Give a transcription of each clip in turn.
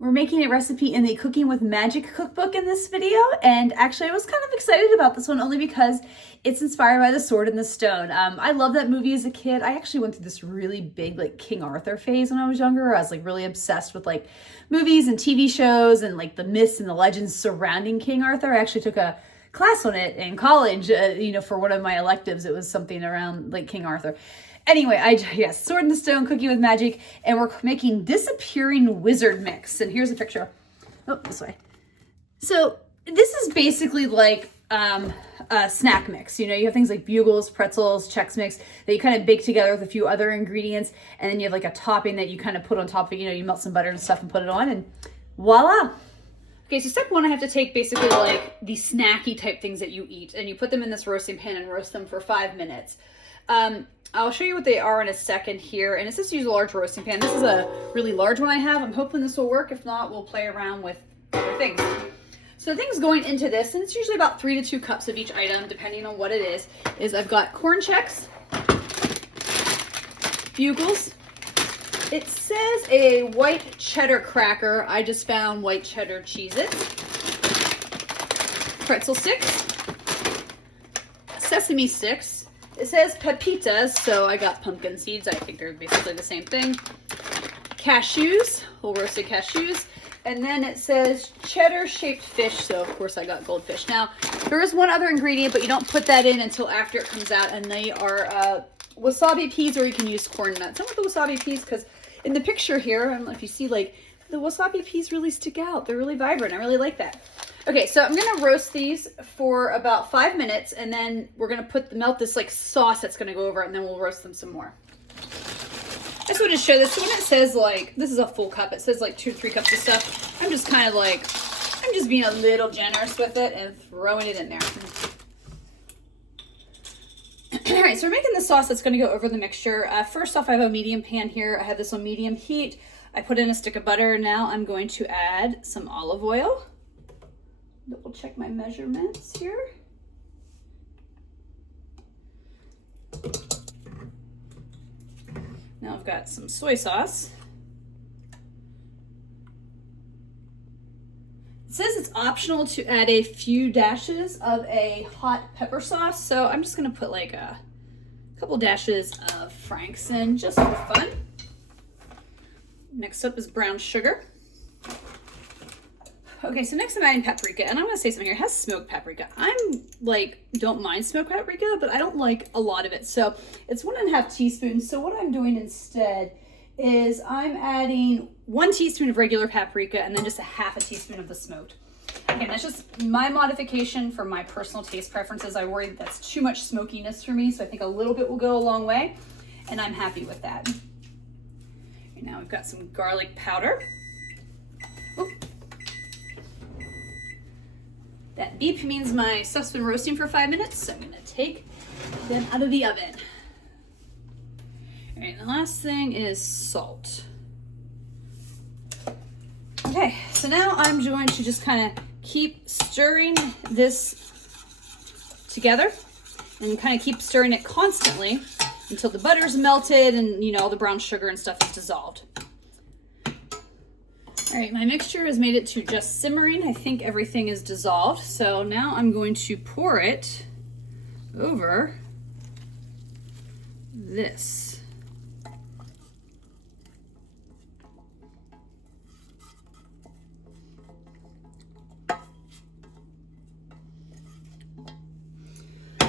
We're making a recipe in the Cooking with Magic cookbook in this video, and actually I was kind of excited about this one only because it's inspired by The Sword and the Stone. I love that movie as a kid. I actually went through this really big like King Arthur phase when I was younger. I was like really obsessed with like movies and TV shows and like the myths and the legends surrounding King Arthur. I actually took a class on it in college, for one of my electives. It was something around like King Arthur. Anyway, yes, Sword in the Stone, Cooking with Magic, and we're making Disappearing Wizard Mix. And here's a picture. Oh, this way. So this is basically like a snack mix. You have things like bugles, pretzels, Chex Mix that you kind of bake together with a few other ingredients. And then you have like a topping that you kind of put on top of it. You melt some butter and stuff and put it on, and voila. Okay, so step one, I have to take basically like the snacky type things that you eat, and you put them in this roasting pan and roast them for 5 minutes. I'll show you what they are in a second here. And it's just use a large roasting pan. This is a really large one I have. I'm hoping this will work. If not, we'll play around with other things. So the things going into this, and it's usually about 3 to 2 cups of each item, depending on what it is I've got corn Chex, bugles. It says a white cheddar cracker. I just found white cheddar Cheez-Its, pretzel sticks, sesame sticks. It says pepitas, so I got pumpkin seeds. I think they're basically the same thing. Cashews, whole roasted cashews. And then it says cheddar shaped fish, so of course I got goldfish. Now, there is one other ingredient, but you don't put that in until after it comes out, and they are wasabi peas, or you can use corn nuts. I want the wasabi peas because in the picture here, I don't know if you see, like, the wasabi peas really stick out. They're really vibrant. I really like that. Okay, so I'm gonna roast these for about 5 minutes, and then we're gonna melt this like sauce that's gonna go over it, and then we'll roast them some more. I just want to show this. So when it says like, this is a full cup, it says like 2 to 3 cups of stuff. I'm just kind of like, I'm just being a little generous with it and throwing it in there. All right, so we're making the sauce that's gonna go over the mixture. First off, I have a medium pan here. I have this on medium heat. I put in a stick of butter. Now I'm going to add some olive oil. Double check my measurements here. Now I've got some soy sauce. It says it's optional to add a few dashes of a hot pepper sauce, so I'm just gonna put like a couple dashes of Frank's in just for fun. Next up is brown sugar. Okay, so next I'm adding paprika, and I'm gonna say something here. It has smoked paprika. I'm like, don't mind smoked paprika, but I don't like a lot of it. So it's 1.5 teaspoons. So what I'm doing instead is I'm adding 1 teaspoon of regular paprika and then just 1/2 teaspoon of the smoked. Again, that's just my modification for my personal taste preferences. I worry that's too much smokiness for me, so I think a little bit will go a long way, and I'm happy with that. Okay, now we've got some garlic powder. Oop. That beep means my stuff's been roasting for 5 minutes, so I'm gonna take them out of the oven. All right, the last thing is salt. Okay, so now I'm going to just kind of keep stirring this together and kind of keep stirring it constantly until the butter's melted and all the brown sugar and stuff is dissolved. All right, my mixture has made it to just simmering. I think everything is dissolved. So now I'm going to pour it over this.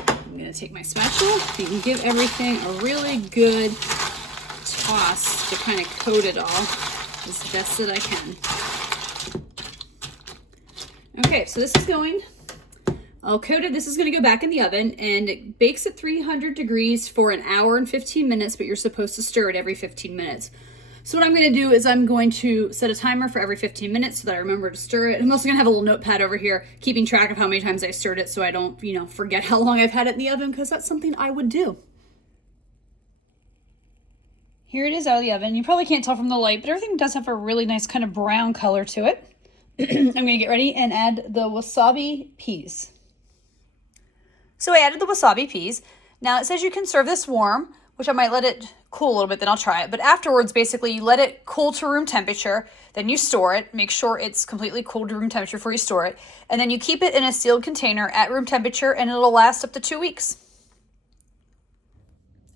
I'm gonna take my spatula. You can give everything a really good toss to kind of coat it all as best that I can. Okay, so this is going all coated. This is going to go back in the oven, and it bakes at 300 degrees for 1 hour and 15 minutes, but you're supposed to stir it every 15 minutes. So what I'm going to do is I'm going to set a timer for every 15 minutes so that I remember to stir it. I'm also going to have a little notepad over here keeping track of how many times I stirred it so I don't, forget how long I've had it in the oven, because that's something I would do. Here it is out of the oven. You probably can't tell from the light, but everything does have a really nice kind of brown color to it. I'm going to get ready and add the wasabi peas. So I added the wasabi peas. Now it says you can serve this warm, which I might let it cool a little bit, then I'll try it. But afterwards, basically, you let it cool to room temperature, then you store it. Make sure it's completely cool to room temperature before you store it. And then you keep it in a sealed container at room temperature, and it'll last up to 2 weeks.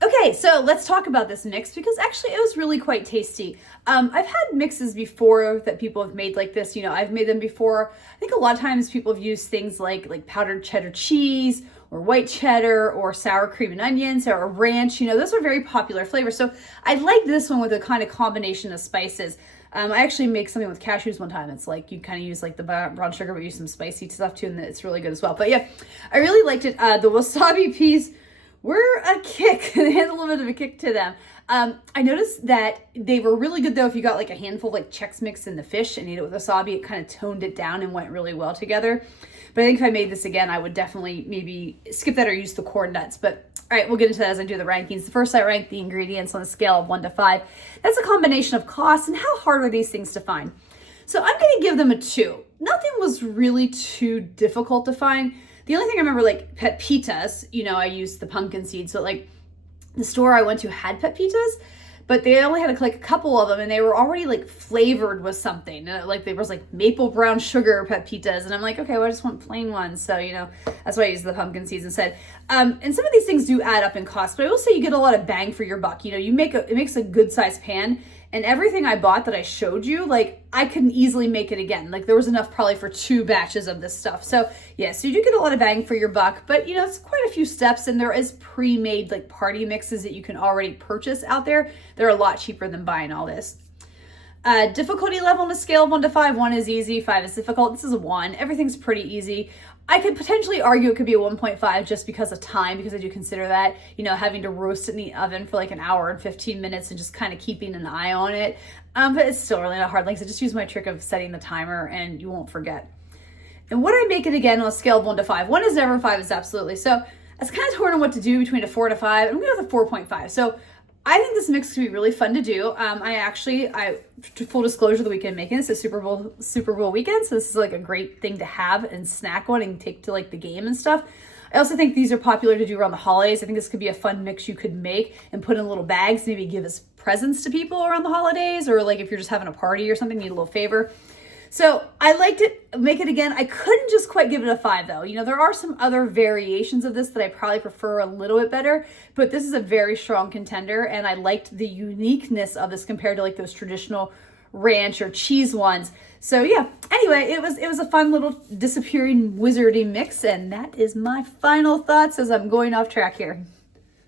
Okay, so let's talk about this mix because actually it was really quite tasty. I've had mixes before that people have made like this. I've made them before. I think a lot of times people have used things like powdered cheddar cheese or white cheddar or sour cream and onions or ranch. Those are very popular flavors. So I like this one with a kind of combination of spices. I actually make something with cashews one time. It's like you kind of use like the brown sugar, but use some spicy stuff too, and it's really good as well. But yeah, I really liked it. The wasabi peas were a kick. They had a little bit of a kick to them. I noticed that they were really good though if you got like a handful of like Chex Mix in the fish and ate it with wasabi. It kind of toned it down and went really well together. But I think if I made this again, I would definitely maybe skip that or use the corn nuts. But all right, we'll get into that as I do the rankings. The first, I rank the ingredients on a scale of 1 to 5. That's a combination of cost and how hard are these things to find. So I'm going to give them a 2. Nothing was really too difficult to find. The only thing I remember, like pepitas, I used the pumpkin seeds. So like the store I went to had pepitas, but they only had like a couple of them and they were already like flavored with something. Like there was like maple brown sugar pepitas. And I'm like, okay, well, I just want plain ones. So, that's why I used the pumpkin seeds instead. And some of these things do add up in cost, but I will say you get a lot of bang for your buck. It makes a good sized pan. And everything I bought that I showed you, like I couldn't easily make it again. Like there was enough probably for 2 batches of this stuff. So yeah, so you do get a lot of bang for your buck, but it's quite a few steps and there is pre-made like party mixes that you can already purchase out there. They're a lot cheaper than buying all this. Difficulty level on a scale of 1 to 5. 1 is easy, 5 is difficult. This is a 1. Everything's pretty easy. I could potentially argue it could be a 1.5 just because of time, because I do consider that, having to roast it in the oven for like an hour and 15 minutes and just kind of keeping an eye on it. But it's still really not hard. Like I said, just use my trick of setting the timer and you won't forget. And would I make it again on a scale of 1 to 5? 1 is never, 5 is absolutely. So I was kind of torn on what to do between a 4 to 5. I'm going to go with a 4.5. So I think this mix could be really fun to do. Full disclosure, the weekend I'm making this is Super Bowl weekend, so this is like a great thing to have and snack on and take to like the game and stuff. I also think these are popular to do around the holidays. I think this could be a fun mix you could make and put in little bags, maybe give as presents to people around the holidays, or like if you're just having a party or something, need a little favor. So I liked it. Make it again. I couldn't just quite give it a 5 though. There are some other variations of this that I probably prefer a little bit better, but this is a very strong contender and I liked the uniqueness of this compared to like those traditional ranch or cheese ones. So yeah, anyway, it was a fun little disappearing wizardy mix and that is my final thoughts as I'm going off track here.